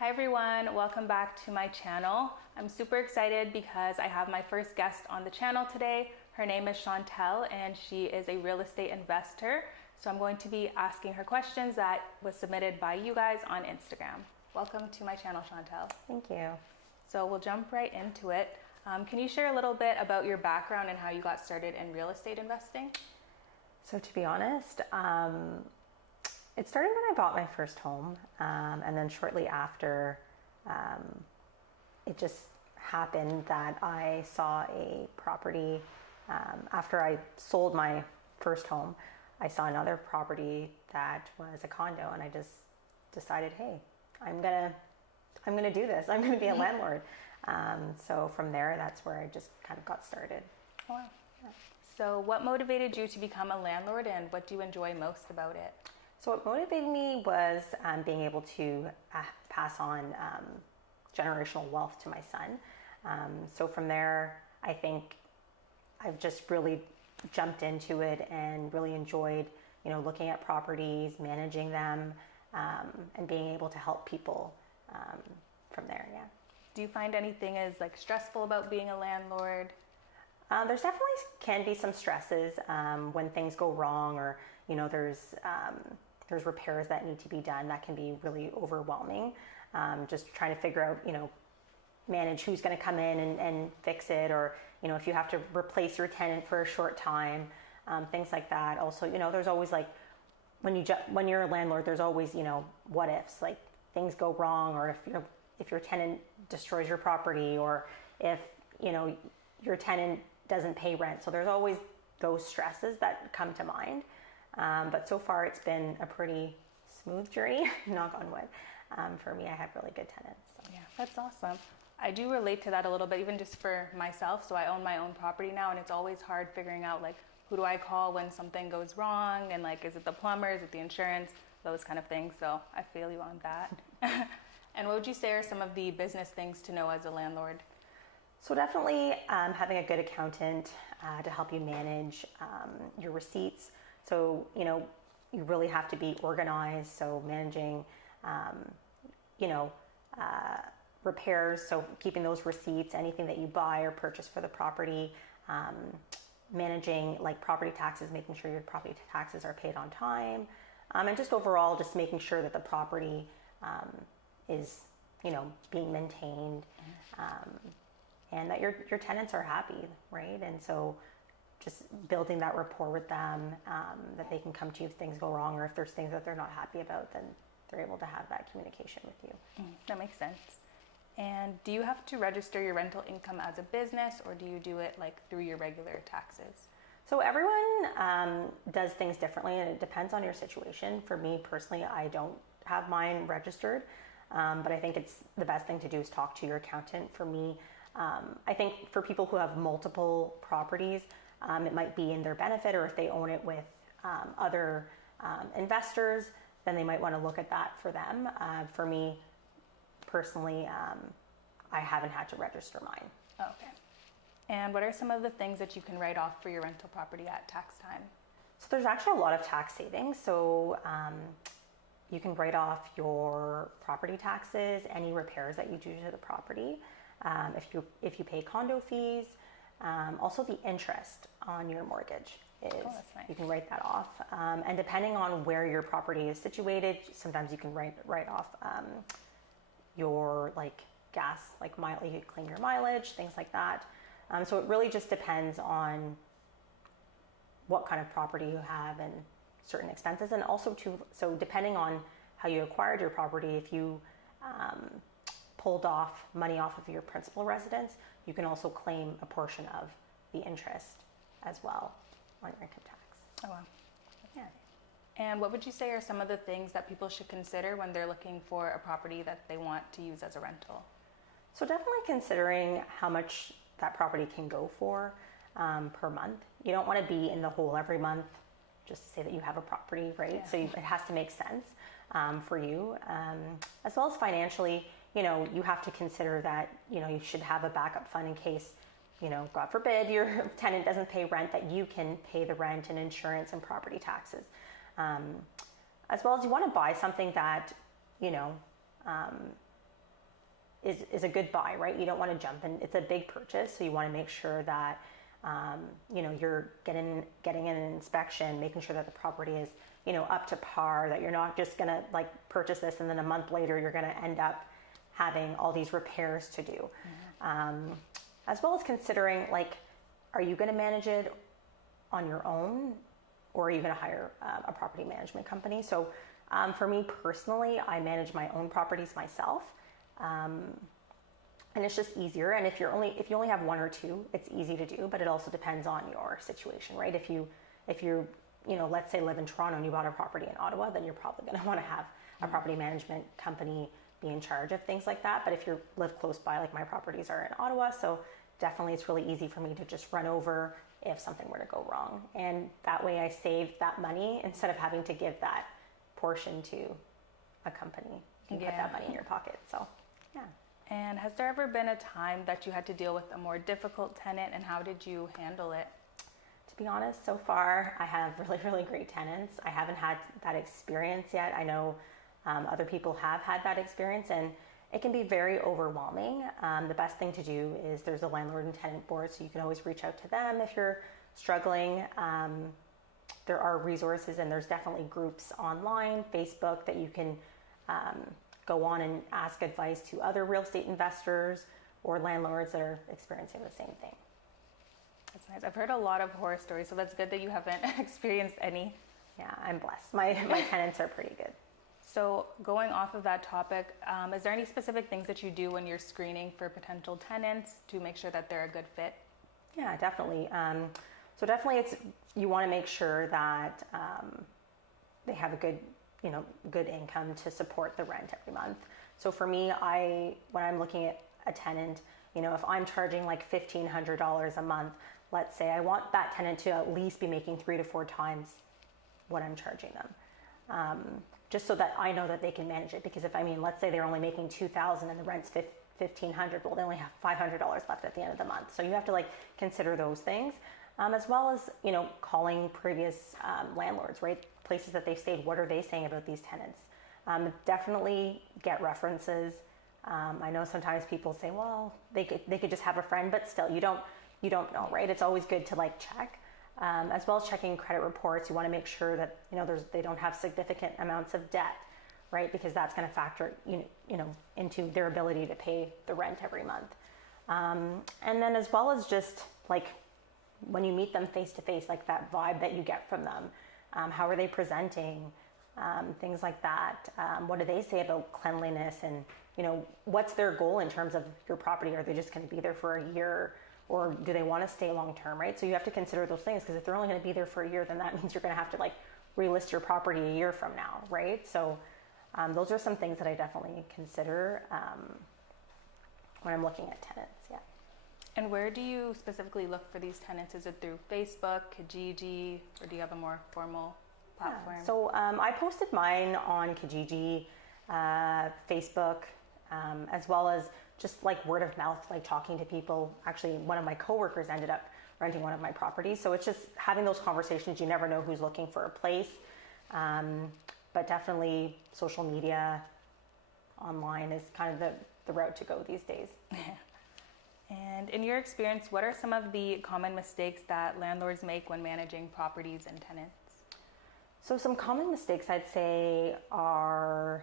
Hi everyone, welcome back to my channel. I'm super excited because I have my first guest on the channel today. Her name is Chantel and she is a real estate investor. So I'm going to be asking her questions that was submitted by you guys on Instagram. Welcome to my channel, Chantel. Thank you. So we'll jump right into it. Can you share a little bit about your background and how you got started in real estate investing? So to be honest, it started when I bought my first home, and then shortly after, it just happened that I saw a property, after I sold my first home, I saw another property that was a condo, and I just decided, hey, I'm gonna do this. I'm gonna be a landlord. So from there, that's where I just kind of got started. Wow. Yeah. So what motivated you to become a landlord and what do you enjoy most about it? So what motivated me was being able to pass on generational wealth to my son. So from there, I think I've just really jumped into it and really enjoyed, looking at properties, managing them, and being able to help people from there. Yeah. Do you find anything is stressful about being a landlord? There's definitely can be some stresses when things go wrong, or there's repairs that need to be done. That can be really overwhelming. Just trying to figure out, manage who's going to come in and fix it, or if you have to replace your tenant for a short time, things like that. Also, there's always when you're a landlord, there's always what ifs, like things go wrong, or if your tenant destroys your property, or if your tenant doesn't pay rent. So there's always those stresses that come to mind. But so far it's been a pretty smooth journey, knock on wood. For me, I have really good tenants. So. Yeah, that's awesome. I do relate to that a little bit, even just for myself. So I own my own property now, and it's always hard figuring out who do I call when something goes wrong, and is it the plumber, is it the insurance, those kind of things. So I feel you on that. And what would you say are some of the business things to know as a landlord? So definitely having a good accountant to help you manage your receipts. So, you really have to be organized. So managing, repairs. So keeping those receipts, anything that you buy or purchase for the property, managing property taxes, making sure your property taxes are paid on time. And just overall, just making sure that the property is, being maintained, and that your tenants are happy, right? And so just building that rapport with them, that they can come to you if things go wrong, or if there's things that they're not happy about, then they're able to have that communication with you. That makes sense. And do you have to register your rental income as a business, or do you do it through your regular taxes? So everyone does things differently, and it depends on your situation. For me personally, I don't have mine registered, but I think it's the best thing to do is talk to your accountant. For me, I think for people who have multiple properties, it might be in their benefit, or if they own it with other investors, then they might want to look at that for them. For me personally, I haven't had to register mine. Okay. And what are some of the things that you can write off for your rental property at tax time? So there's actually a lot of tax savings. So you can write off your property taxes, any repairs that you do to the property, if you pay condo fees, also the interest on your mortgage is, that's nice. You can write that off. And depending on where your property is situated, sometimes you can write off your gas, you could claim your mileage, things like that. So it really just depends on what kind of property you have and certain expenses, and also so depending on how you acquired your property, if you pulled money off of your principal residence, you can also claim a portion of the interest as well on your income tax. Oh, wow. Yeah. And what would you say are some of the things that people should consider when they're looking for a property that they want to use as a rental? So definitely considering how much that property can go for per month. You don't want to be in the hole every month just to say that you have a property, right? Yeah. So it has to make sense for you, as well as financially. You have to consider that you should have a backup fund in case, God forbid, your tenant doesn't pay rent, that you can pay the rent and insurance and property taxes. As well as you want to buy something that is a good buy, right? You don't want to jump in. It's a big purchase, so you want to make sure that you're getting an inspection, making sure that the property is up to par, that you're not just gonna like purchase this and then a month later you're gonna end up having all these repairs to do. As well as considering, like, are you gonna manage it on your own, or are you gonna hire a property management company? So for me personally, I manage my own properties myself. And it's just easier. And if you only have one or two, it's easy to do, but it also depends on your situation, right? If you let's say live in Toronto and you bought a property in Ottawa, then you're probably going to want to have a property management company be in charge of things like that. But if you live close by, like my properties are in Ottawa, so definitely it's really easy for me to just run over if something were to go wrong. And that way I save that money instead of having to give that portion to a company. You can put that money in your pocket. So, yeah. And has there ever been a time that you had to deal with a more difficult tenant, and how did you handle it? To be honest, so far I have really, really great tenants. I haven't had that experience yet. I know other people have had that experience, and it can be very overwhelming. The best thing to do is there's a landlord and tenant board, so you can always reach out to them if you're struggling. There are resources, and there's definitely groups online, Facebook, that you can go on and ask advice to other real estate investors or landlords that are experiencing the same thing. That's nice. I've heard a lot of horror stories, so that's good that you haven't experienced any. Yeah, I'm blessed. My tenants are pretty good. So going off of that topic, is there any specific things that you do when you're screening for potential tenants to make sure that they're a good fit? Yeah, definitely. So definitely you want to make sure that they have a good income to support the rent every month. So for me, when I'm looking at a tenant, if I'm charging like $1,500 a month, let's say, I want that tenant to at least be making 3 to 4 times what I'm charging them. Just so that I know that they can manage it. Because let's say they're only making $2,000 and the rent's $1,500, well, they only have $500 left at the end of the month. So you have to consider those things, as well as, calling previous landlords, right? Places that they've stayed, what are they saying about these tenants? Definitely get references. I know sometimes people say, well, they could just have a friend, but still, you don't know, right? It's always good to check, as well as checking credit reports. You want to make sure that they don't have significant amounts of debt, right? Because that's going to factor into their ability to pay the rent every month. And then as well as just when you meet them face to face, that vibe that you get from them. How are they presenting? Things like that. What do they say about cleanliness? And what's their goal in terms of your property? Are they just going to be there for a year, or do they want to stay long term, right? So you have to consider those things, because if they're only going to be there for a year, then that means you're going to have to relist your property a year from now, right? So those are some things that I definitely consider when I'm looking at tenants. Yeah. And where do you specifically look for these tenants? Is it through Facebook, Kijiji, or do you have a more formal platform? Yeah. So I posted mine on Kijiji, Facebook, as well as just word of mouth, talking to people. Actually, one of my coworkers ended up renting one of my properties. So it's just having those conversations. You never know who's looking for a place. But definitely social media, online is kind of the route to go these days. And in your experience, what are some of the common mistakes that landlords make when managing properties and tenants? So some common mistakes I'd say are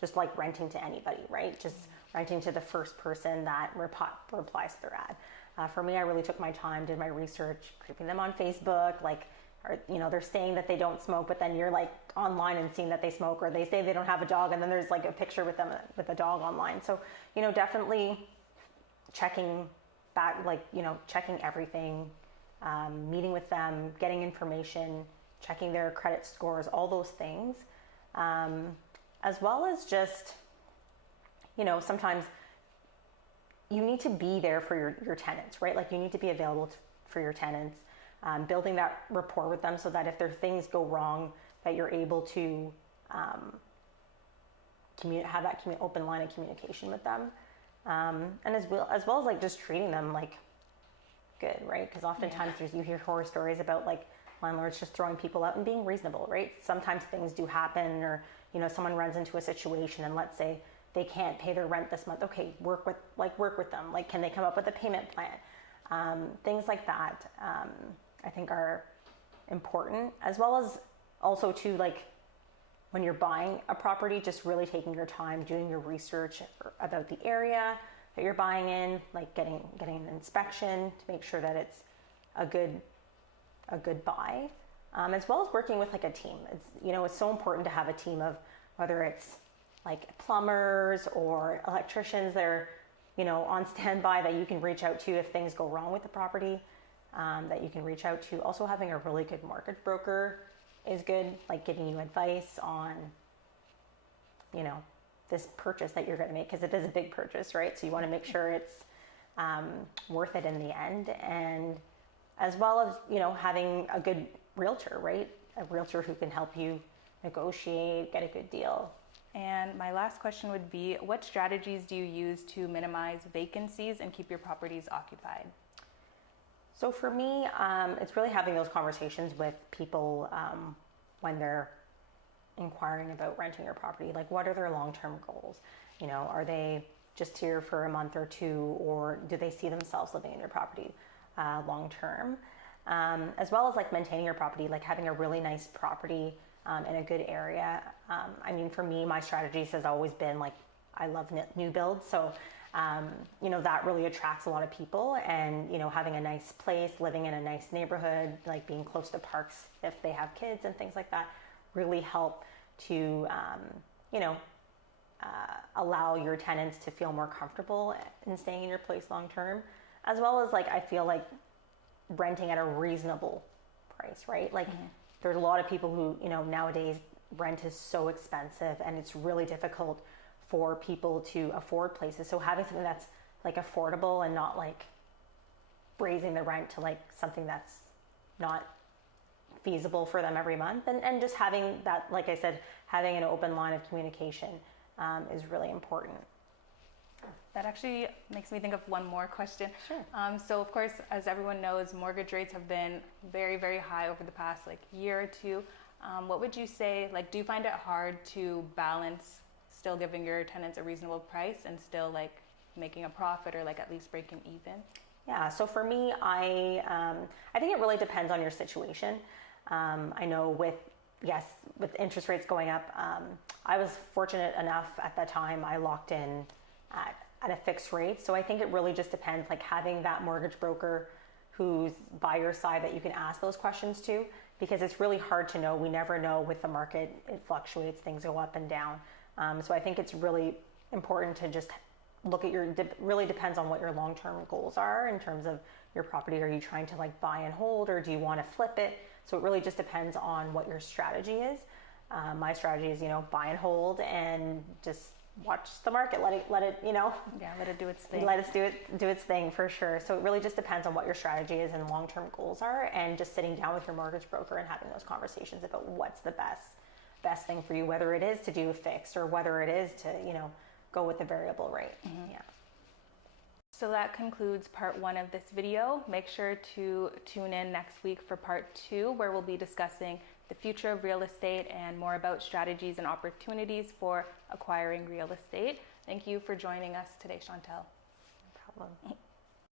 just renting to anybody, right? Just renting to the first person that replies to their ad. For me, I really took my time, did my research, creeping them on Facebook, they're saying that they don't smoke, but then you're online and seeing that they smoke, or they say they don't have a dog, and then there's a picture with them with a dog online. So, definitely checking back, checking everything, meeting with them, getting information, checking their credit scores, all those things. As well as just, sometimes you need to be there for your tenants, right? You need to be available for your tenants, building that rapport with them so that if things go wrong, that you're able to have that open line of communication with them. And as well as just treating them good, right? Because oftentimes you hear horror stories about landlords just throwing people out and being reasonable, right? Sometimes things do happen, or someone runs into a situation, and let's say they can't pay their rent this month. Okay, work with them. Like, can they come up with a payment plan? Things like that, I think are important, as well as also to, like, when you're buying a property, just really taking your time, doing your research about the area that you're buying in, like getting an inspection to make sure that it's a good buy, as well as working with like a team. It's, you know, it's so important to have a team of, whether it's like plumbers or electricians that are, you know, on standby that you can reach out to if things go wrong with the property, that you can reach out to. Also, having a really good mortgage broker is good, like giving you advice on, you know, this purchase that you're going to make, because it is a big purchase, right? So you want to make sure it's worth it in the end. And as well as, you know, having a good realtor, right? A realtor who can help you negotiate, get a good deal. And my last question would be, what strategies do you use to minimize vacancies and keep your properties occupied? So for me, it's really having those conversations with people when they're inquiring about renting your property. Like, what are their long-term goals? You know, are they just here for a month or two, or do they see themselves living in your property long-term? As well as like maintaining your property, like having a really nice property in a good area. I mean, for me, my strategies has always been like, I love new builds. So you know, that really attracts a lot of people, and, you know, having a nice place, living in a nice neighborhood, like being close to parks if they have kids and things like that, really help to, you know, allow your tenants to feel more comfortable in staying in your place long term, as well as, like, I feel like renting at a reasonable price, right? Like, there's a lot of people who, you know, nowadays rent is so expensive and it's really difficult for people to afford places. So having something that's like affordable and not like raising the rent to like something that's not feasible for them every month, and just having that, like I said, having an open line of communication is really important. That actually makes me think of one more question. Sure. So of course, as everyone knows, mortgage rates have been very, very high over the past like year or two. What would you say, like, do you find it hard to balance still giving your tenants a reasonable price and still like making a profit, or like at least breaking even? Yeah, so for me, I think it really depends on your situation. I know with interest rates going up, I was fortunate enough at that time, I locked in at a fixed rate. So I think it really just depends, like having that mortgage broker who's by your side that you can ask those questions to, because it's really hard to know. We never know with the market. It fluctuates, things go up and down. So I think it's really important to just look at really depends on what your long-term goals are in terms of your property. Are you trying to like buy and hold, or do you want to flip it? So it really just depends on what your strategy is. My strategy is, you know, buy and hold and just watch the market, let it, you know. Yeah, let it do its thing. Let it do its thing for sure. So it really just depends on what your strategy is and long-term goals are, and just sitting down with your mortgage broker and having those conversations about what's the best thing for you, whether it is to do a fixed or whether it is to, you know, go with the variable rate. Yeah. So that concludes part 1 of this video. Make sure to tune in next week for part 2, where we'll be discussing the future of real estate and more about strategies and opportunities for acquiring real estate. Thank you for joining us today, Chantel. No problem.